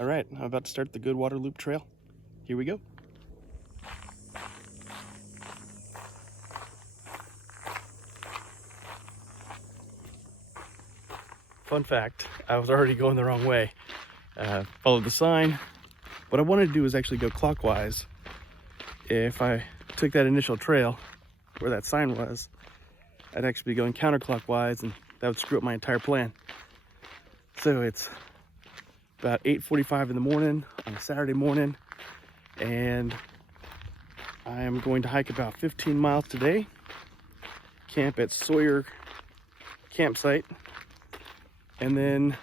All right, I'm about to start the Goodwater Loop Trail. Here we go. Fun fact, I was already going the wrong way. Followed the sign. What I wanted to do was actually go clockwise. If I took that initial trail where that sign was, I'd actually be going counterclockwise, and that would screw up my entire plan. So it's about 8:45 in the morning on a Saturday morning, and I am going to hike about 15 miles today, camp at Cedar Campsite, and then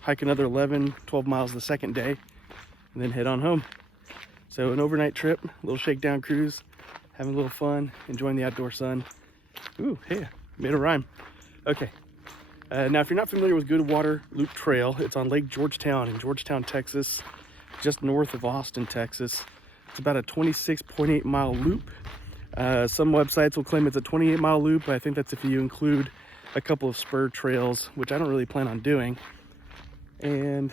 hike another 12 miles the second day, and then head on home. So an overnight trip, a little shakedown cruise, having a little fun, enjoying the outdoor sun. Ooh, hey, made a rhyme. Okay. Now, if you're not familiar with Goodwater Loop Trail, it's on Lake Georgetown in Georgetown, Texas, just north of Austin, Texas. It's about a 26.8 mile loop. Some websites will claim it's a 28-mile loop, but I think that's if you include a couple of spur trails, which I don't really plan on doing. And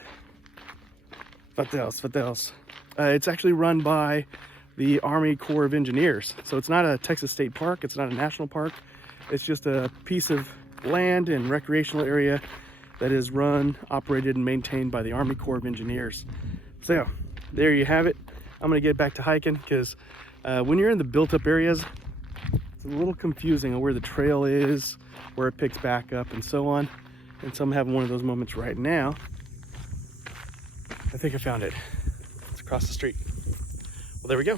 what else? It's actually run by the Army Corps of Engineers. So it's not a Texas state park, it's not a national park. It's just a piece of land and recreational area that is run, operated, and maintained by the Army Corps of Engineers. So there you have it. I'm gonna get back to hiking because when you're in the built-up areas, it's a little confusing on where the trail is, where it picks back up, and so on. And so I'm having one of those moments right now. I think I found it. It's across the street. Well, there we go.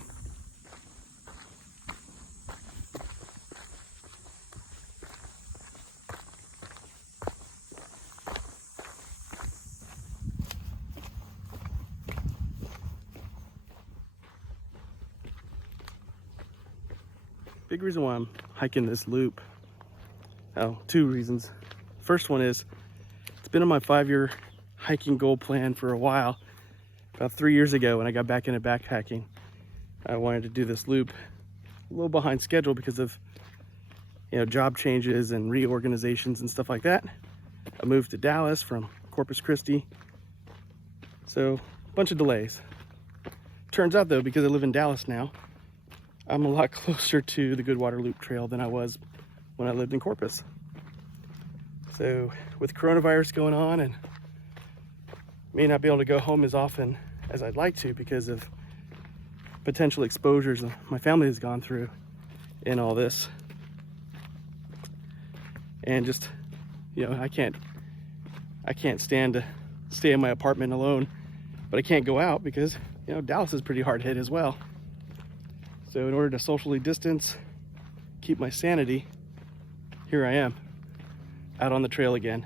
Big reason why I'm hiking this loop. Oh, two reasons. First one is it's been on my 5-year hiking goal plan for a while. About 3 years ago, when I got back into backpacking, I wanted to do this loop. A little behind schedule because of job changes and reorganizations and stuff like that. I moved to Dallas from Corpus Christi, so a bunch of delays. Turns out though, because I live in Dallas now, I'm a lot closer to the Goodwater Loop Trail than I was when I lived in Corpus. So with coronavirus going on, and may not be able to go home as often as I'd like to because of potential exposures my family has gone through in all this, and just I can't stand to stay in my apartment alone, but I can't go out because Dallas is pretty hard hit as well. So in order to socially distance, keep my sanity, here I am, out on the trail again.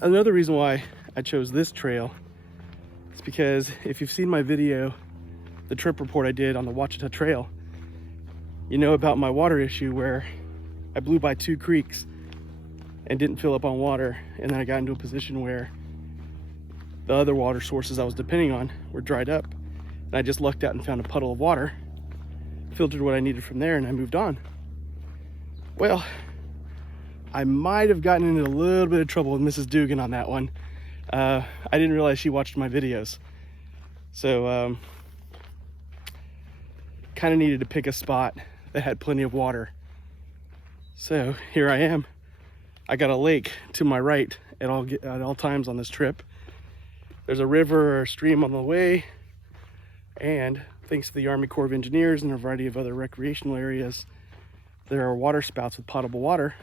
Another reason why I chose this trail is because if you've seen my video, the trip report I did on the Ouachita Trail, you know about my water issue where I blew by 2 creeks and didn't fill up on water, and then I got into a position where the other water sources I was depending on were dried up. And I just lucked out and found a puddle of water, filtered what I needed from there, and I moved on. Well, I might have gotten into a little bit of trouble with Mrs. Dugan on that one. I didn't realize she watched my videos. So, kind of needed to pick a spot that had plenty of water. So here I am. I got a lake to my right at all times on this trip. There's a river or a stream on the way. And thanks to the Army Corps of Engineers and a variety of other recreational areas, there are water spouts with potable water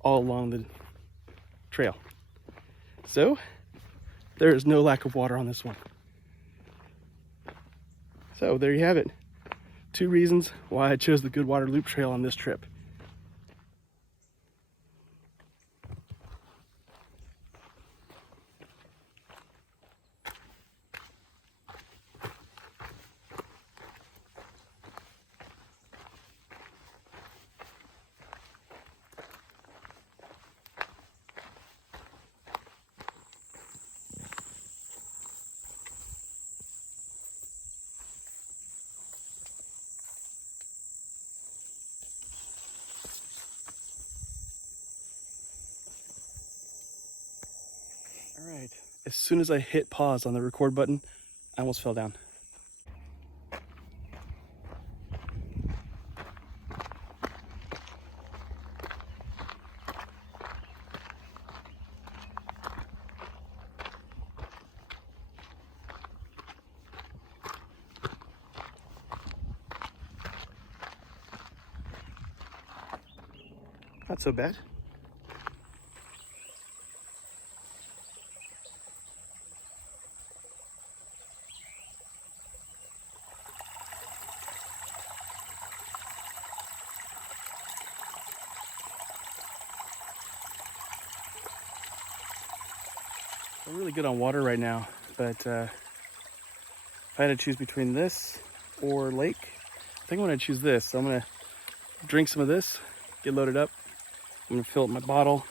all along the trail. So there is no lack of water on this one. So there you have it. 2 reasons why I chose the Goodwater Loop Trail on this trip. As soon as I hit pause on the record button, I almost fell down. Not so bad. I'm really good on water right now, but if I had to choose between this or lake, I think I'm gonna choose this. So I'm gonna drink some of this, get loaded up. I'm gonna fill up my bottle.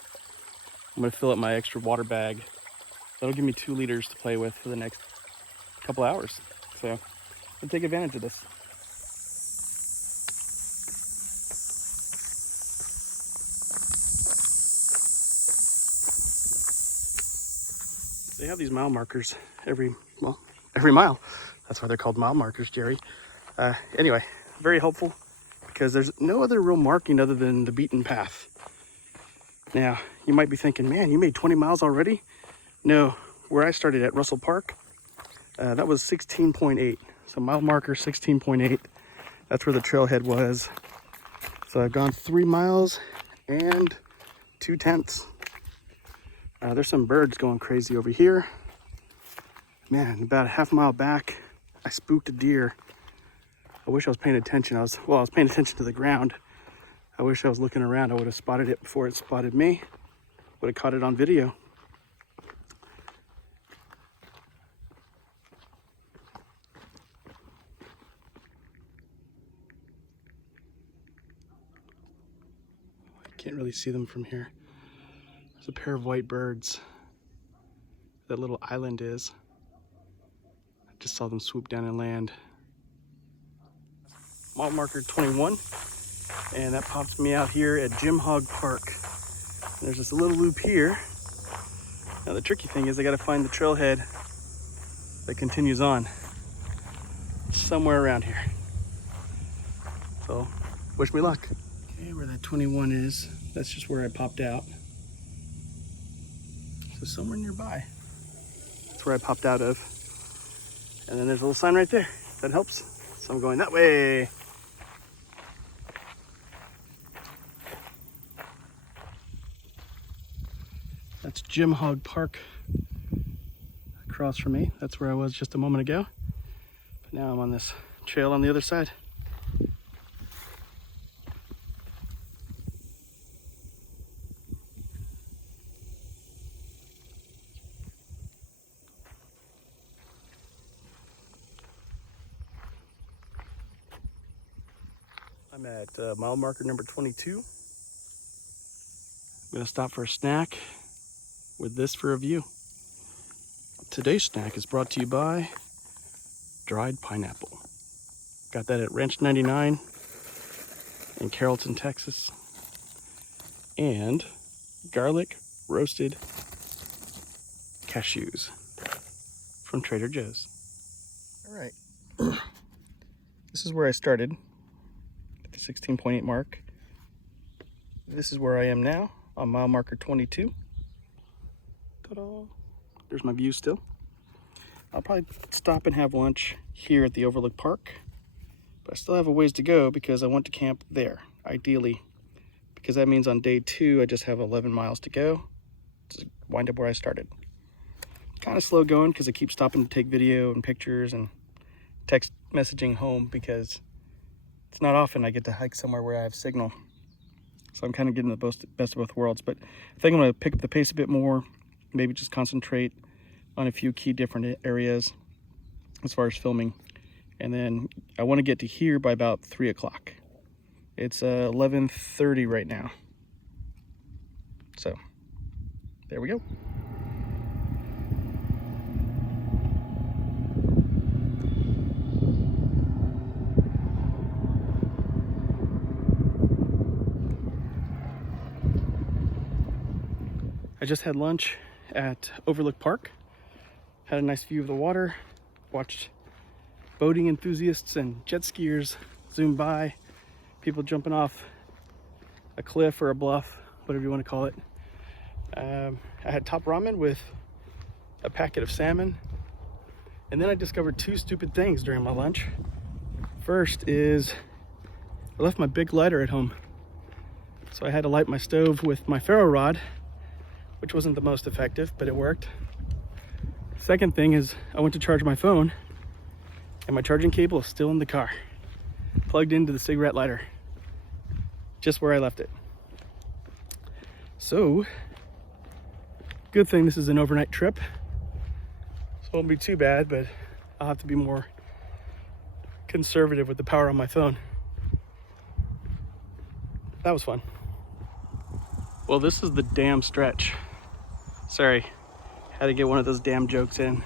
I'm gonna fill up my extra water bag. That'll give me 2 liters to play with for the next couple hours. So I'll take advantage of this. They have these mile markers every mile. That's why they're called mile markers, Jerry. Anyway, very helpful because there's no other real marking other than the beaten path. Now, you might be thinking, man, you made 20 miles already? No, where I started at Russell Park, that was 16.8. So mile marker 16.8. That's where the trailhead was. So I've gone 3 miles and 2/10. There's some birds going crazy over here. Man, about a half mile back, I spooked a deer. I wish I was paying attention. I was paying attention to the ground. I wish I was looking around. I would have spotted it before it spotted me. Would have caught it on video. I can't really see them from here. There's a pair of white birds. That little island is. I just saw them swoop down and land. Mile marker 21, and that pops me out here at Jim Hogg Park. There's just a little loop here. Now the tricky thing is I gotta find the trailhead that continues on somewhere around here. So wish me luck. Okay, where that 21 is, that's just where I popped out. So somewhere nearby. That's where I popped out of. And then there's a little sign right there. That helps. So I'm going that way. That's Jim Hogg Park across from me. That's where I was just a moment ago. But now I'm on this trail on the other side. I'm at mile marker number 22. I'm gonna stop for a snack with this for a view. Today's snack is brought to you by dried pineapple. Got that at Ranch 99 in Carrollton, Texas. And garlic roasted cashews from Trader Joe's. All right. This is where I started at the 16.8 mark. This is where I am now on mile marker 22. Ta-da. There's my view still. I'll probably stop and have lunch here at the Overlook Park, but I still have a ways to go because I want to camp there, ideally, because that means on day 2 I just have 11 miles to go to wind up where I started. Kind of slow going because I keep stopping to take video and pictures and text messaging home because it's not often I get to hike somewhere where I have signal. So I'm kind of getting the best of both worlds, but I think I'm going to pick up the pace a bit more, maybe just concentrate on a few key different areas as far as filming. And then I want to get to here by about 3 o'clock. It's 11:30 right now. So there we go. I just had lunch at Overlook Park. Had a nice view of the water. Watched boating enthusiasts and jet skiers zoom by. People jumping off a cliff or a bluff, whatever you want to call it. I had top ramen with a packet of salmon. And then I discovered two stupid things during my lunch. First is I left my big lighter at home. So I had to light my stove with my ferro rod, which wasn't the most effective, but it worked. Second thing is I went to charge my phone and my charging cable is still in the car, plugged into the cigarette lighter, just where I left it. So, good thing this is an overnight trip. So it won't be too bad, but I'll have to be more conservative with the power on my phone. That was fun. Well, this is the damn stretch. Sorry, had to get one of those damn jokes in.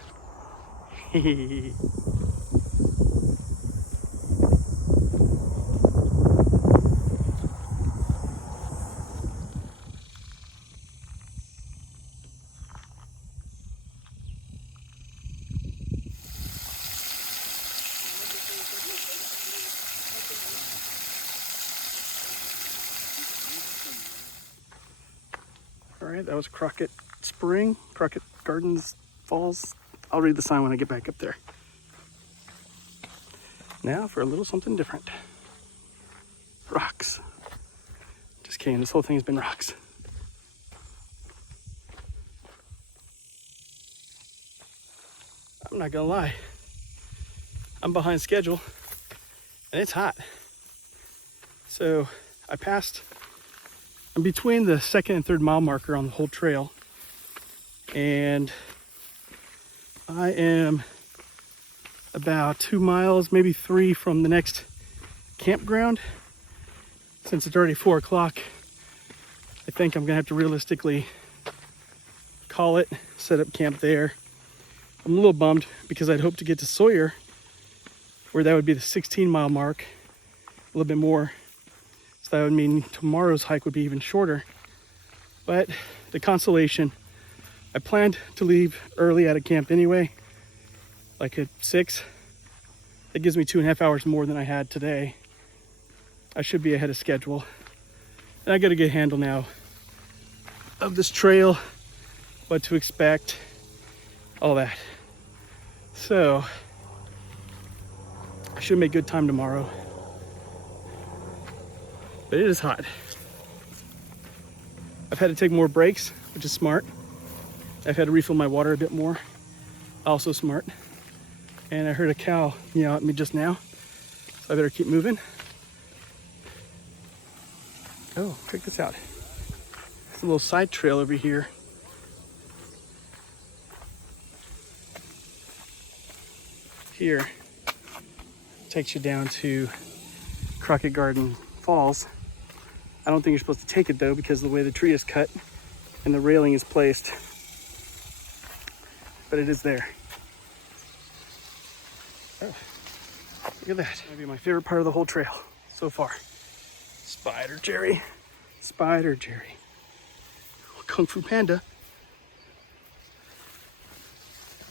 All right, that was Crockett Spring, Crockett Gardens Falls. I'll read the sign when I get back up there. Now for a little something different. Rocks. Just kidding, this whole thing has been rocks. I'm not gonna lie, I'm behind schedule and it's hot. So I'm between the 2nd and 3rd mile marker on the whole trail, and I am about 2 miles, maybe 3 from the next campground. Since it's already 4 o'clock, I think I'm gonna have to realistically call it, set up camp there. I'm a little bummed because I'd hoped to get to Sawyer, where that would be the 16-mile mark, a little bit more. So that would mean tomorrow's hike would be even shorter. But the consolation, I planned to leave early out of camp anyway, like at 6. That gives me 2.5 hours more than I had today. I should be ahead of schedule. And I got a good handle now of this trail, what to expect, all that. So I should make good time tomorrow. But it is hot. I've had to take more breaks, which is smart. I've had to refill my water a bit more, also smart. And I heard a cow meow at me just now, so I better keep moving. Oh, check this out. There's a little side trail over here. Here, takes you down to Crockett Garden Falls. I don't think you're supposed to take it though, because of the way the tree is cut and the railing is placed. But it is there. Oh, look at that. Maybe my favorite part of the whole trail so far. Spider Jerry. Spider Jerry. Kung Fu Panda.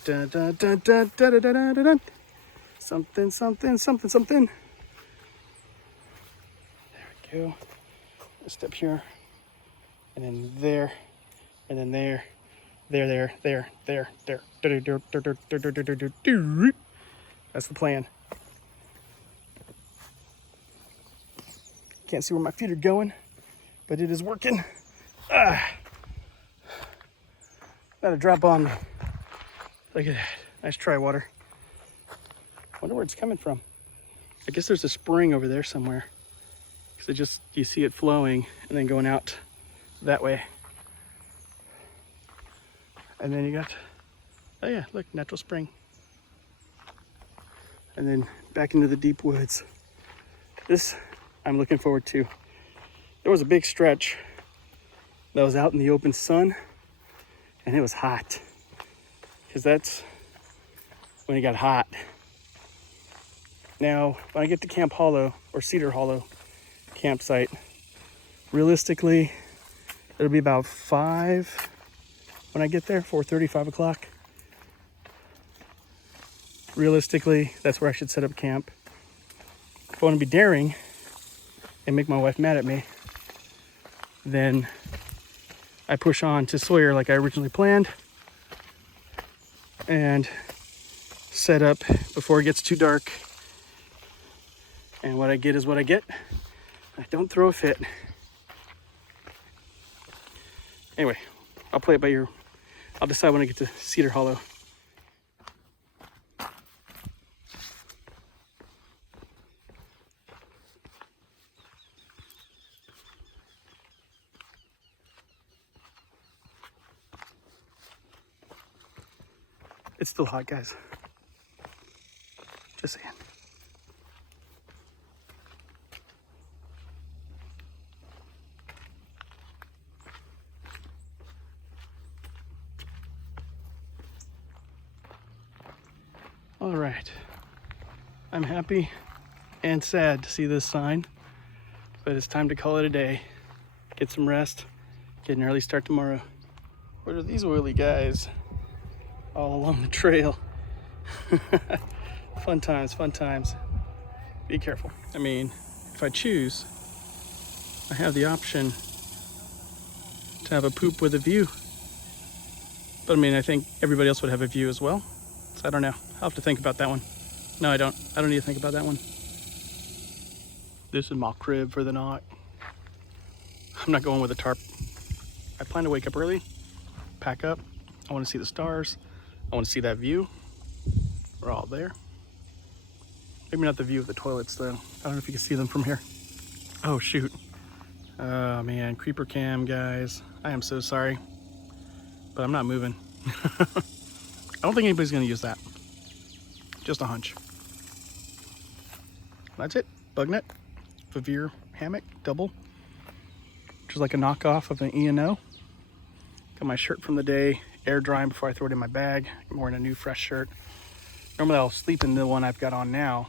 Dun, dun, dun, dun, dun, dun, dun, dun, dun. Something, something, something, something. There we go. A step here, and then there, and then there, there. That's the plan. Can't see where my feet are going, but it is working. Gotta drop on me. Look at that. Nice try, water. Wonder where it's coming from. I guess there's a spring over there somewhere. Because you see it flowing and then going out that way. And then you got, oh yeah, look, natural spring. And then back into the deep woods. This I'm looking forward to. There was a big stretch that was out in the open sun and it was hot. Because that's when it got hot. Now, when I get to Camp Hollow or Cedar Hollow Campsite, realistically, it'll be about 5 when I get there, 4:30, 5 o'clock. realistically, that's where I should set up camp. If I want to be daring and make my wife mad at me, then I push on to Sawyer like I originally planned and set up before it gets too dark. And what I get is what I get. I don't throw a fit. Anyway, I'll play it by ear. I'll decide when I get to Cedar Hollow. It's still hot, guys. Just saying. All right. I'm happy and sad to see this sign, but it's time to call it a day. Get some rest, get an early start tomorrow. What are these oily guys all along the trail? Fun times, fun times. Be careful. I mean, if I choose, I have the option to have a poop with a view. But I mean, I think everybody else would have a view as well. So I don't know. I'll have to think about that one. No, I don't. I don't need to think about that one. This is my crib for the night. I'm not going with a tarp. I plan to wake up early, pack up. I want to see the stars. I want to see that view. We're all there. Maybe not the view of the toilets though. I don't know if you can see them from here. Oh shoot. Oh man, creeper cam guys. I am so sorry, but I'm not moving. I don't think anybody's gonna use that. Just a hunch. That's it. Bug net, Vivere hammock, double, which is like a knockoff of an E&O. Got my shirt from the day, air drying before I throw it in my bag. I'm wearing a new fresh shirt. Normally I'll sleep in the one I've got on now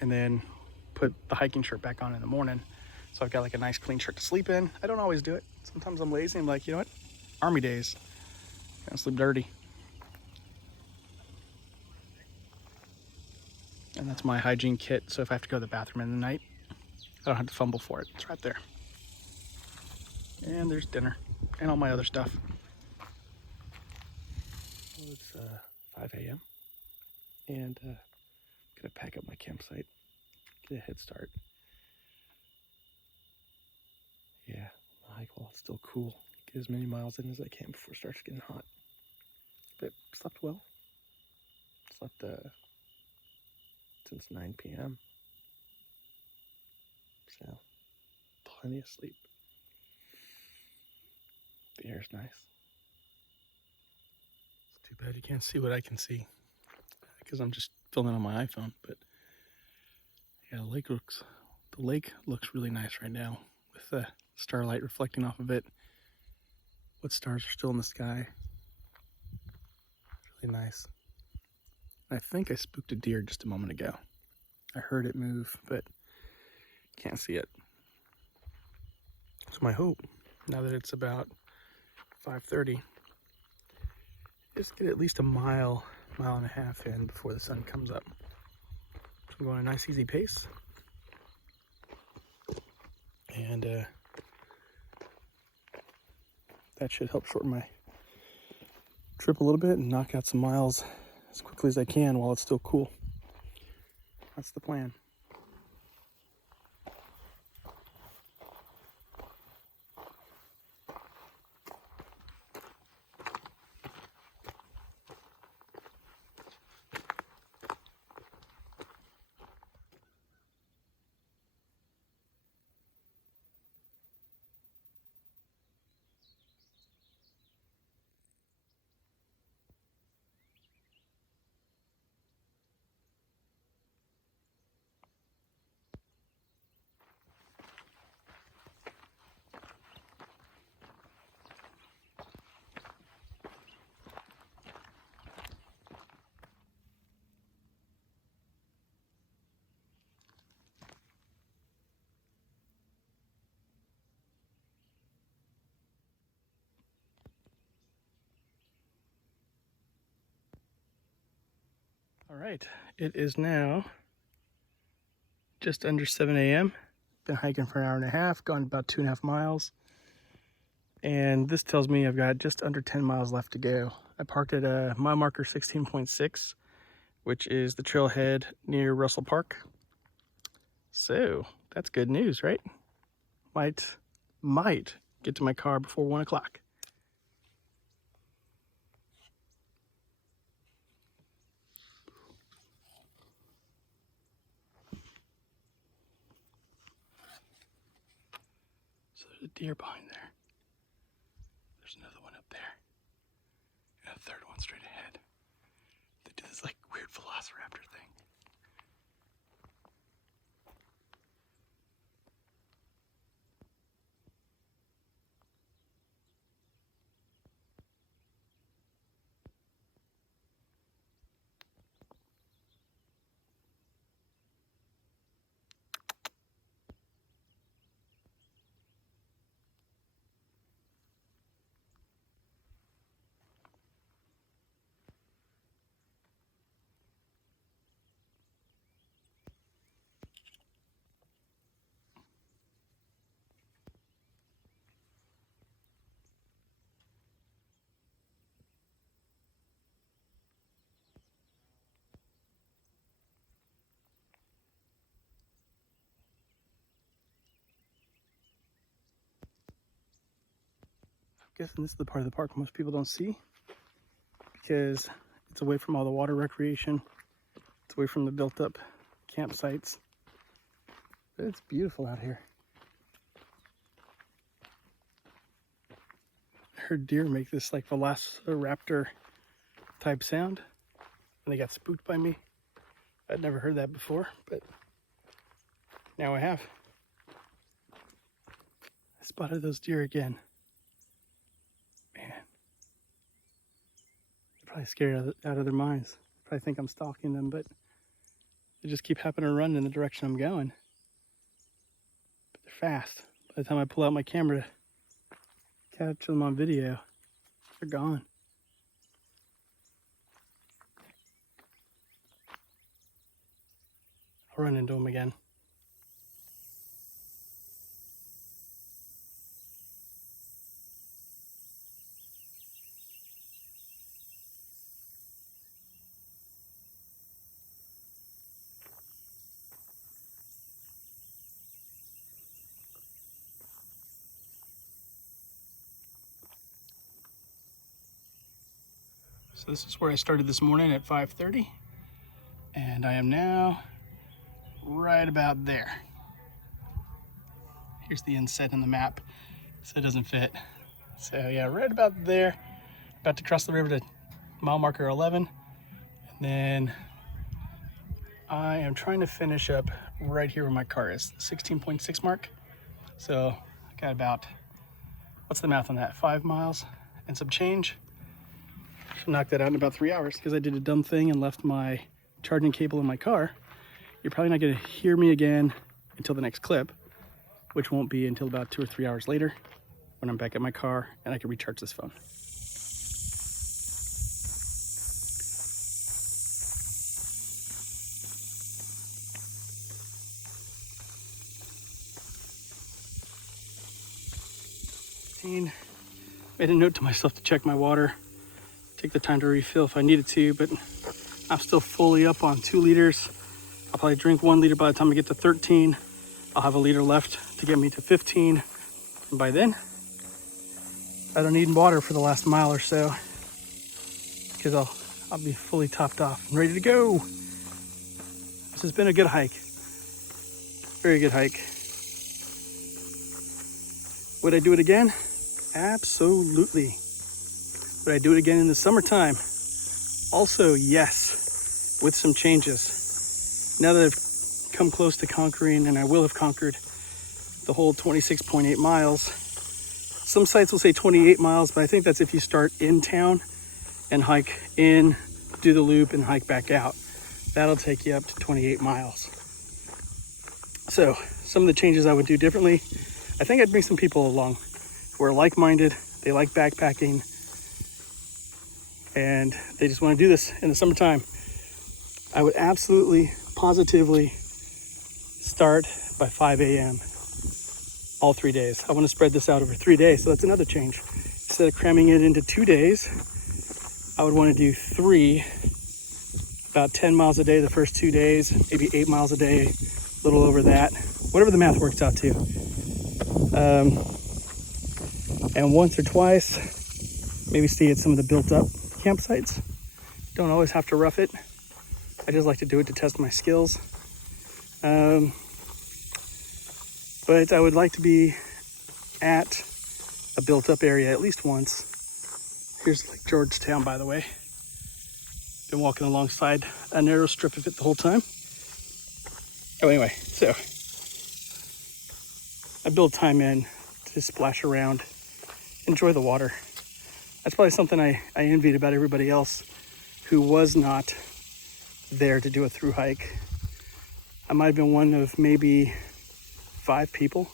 and then put the hiking shirt back on in the morning. So I've got like a nice clean shirt to sleep in. I don't always do it. Sometimes I'm lazy. I'm like, you know what? Army days. Gonna sleep dirty. And that's my hygiene kit. So if I have to go to the bathroom in the night, I don't have to fumble for it. It's right there. And there's dinner and all my other stuff. Well, it's 5 a.m. and I'm gonna pack up my campsite, get a head start. Yeah, the hike while it's still cool. Get as many miles in as I can before it starts getting hot. But slept well. Slept since 9 p.m. So plenty of sleep. The air's nice. It's too bad you can't see what I can see because I'm just filming on my iPhone. But yeah, the lake looks really nice right now with the starlight reflecting off of it. What stars are still in the sky? Really nice. I think I spooked a deer just a moment ago. I heard it move, but can't see it. So my hope, now that it's about 5:30, is get at least a mile and a half in before the sun comes up. So I'm going at a nice easy pace. And that should help shorten my trip a little bit and knock out some miles as quickly as I can while it's still cool. That's the plan. All right, it is now just under 7 a.m. Been hiking for an hour and a half, gone about 2.5 miles. And this tells me I've got just under 10 miles left to go. I parked at a mile marker 16.6, which is the trailhead near Russell Park. So that's good news, right? Might get to my car before 1 o'clock. So there's a deer behind there. There's another one up there. And a third one straight ahead. They do this like weird velociraptor thing. I'm guessing this is the part of the park most people don't see because it's away from all the water recreation. It's away from the built up campsites. But it's beautiful out here. I heard deer make this like velociraptor type sound and they got spooked by me. I'd never heard that before, but now I have. I spotted those deer again. Man, they're probably scared out of their minds. Probably think I'm stalking them, but they just keep happening to run in the direction I'm going. But they're fast. By the time I pull out my camera to catch them on video, they're gone. I'll run into them again. So this is where I started this morning at 5:30, and I am now right about there. Here's the inset on the map, so it doesn't fit. So yeah, right about there. About to cross the river to mile marker 11, and then I am trying to finish up right here where my car is, 16.6 mark. So I got about, what's the math on that, 5 miles and some change. Should knock that out in about 3 hours because I did a dumb thing and left my charging cable in my car. You're probably not going to hear me again until the next clip, which won't be until about 2 or 3 hours later when I'm back at my car and I can recharge this phone. Made a note to myself to check my water, take the time to refill if I needed to, but I'm still fully up on 2 liters. I'll probably drink 1 liter by the time I get to 13. I'll have a liter left to get me to 15. And by then, I don't need water for the last mile or so because I'll be fully topped off and ready to go. This has been a good hike. Very good hike. Would I do it again? Absolutely. Would I do it again in the summertime? Also, yes, with some changes. Now that I've come close to conquering, and I will have conquered the whole 26.8 miles. Some sites will say 28 miles, but I think that's if you start in town and hike in, do the loop, and hike back out. That'll take you up to 28 miles. So, some of the changes I would do differently, I think I'd bring some people along who are like-minded, they like backpacking, and they just want to do this in the summertime. I would absolutely, positively start by 5 a.m. all 3 days. I want to spread this out over 3 days, so that's another change. Instead of cramming it into 2 days, I would want to do 3, about 10 miles a day the first 2 days, maybe 8 miles a day, a little over that, whatever the math works out to. And once or twice, maybe stay at some of the built up campsites. Don't always have to rough it. I just like to do it to test my skills. But I would like to be at a built up area at least once. Here's like Georgetown, by the way. Been walking alongside a narrow strip of it the whole time. Oh, anyway, so I build time in to splash around, enjoy the water. That's probably something I envied about everybody else who was not there to do a through hike. I might have been one of maybe 5 people,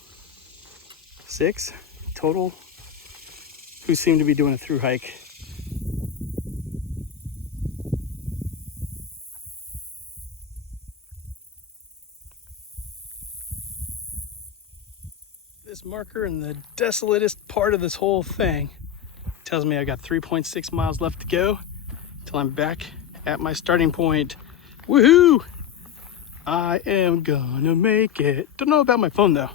6 total, who seemed to be doing a through hike. This marker in the desolatest part of this whole thing tells me I got 3.6 miles left to go till I'm back at my starting point. Woohoo! I am gonna make it. Don't know about my phone though.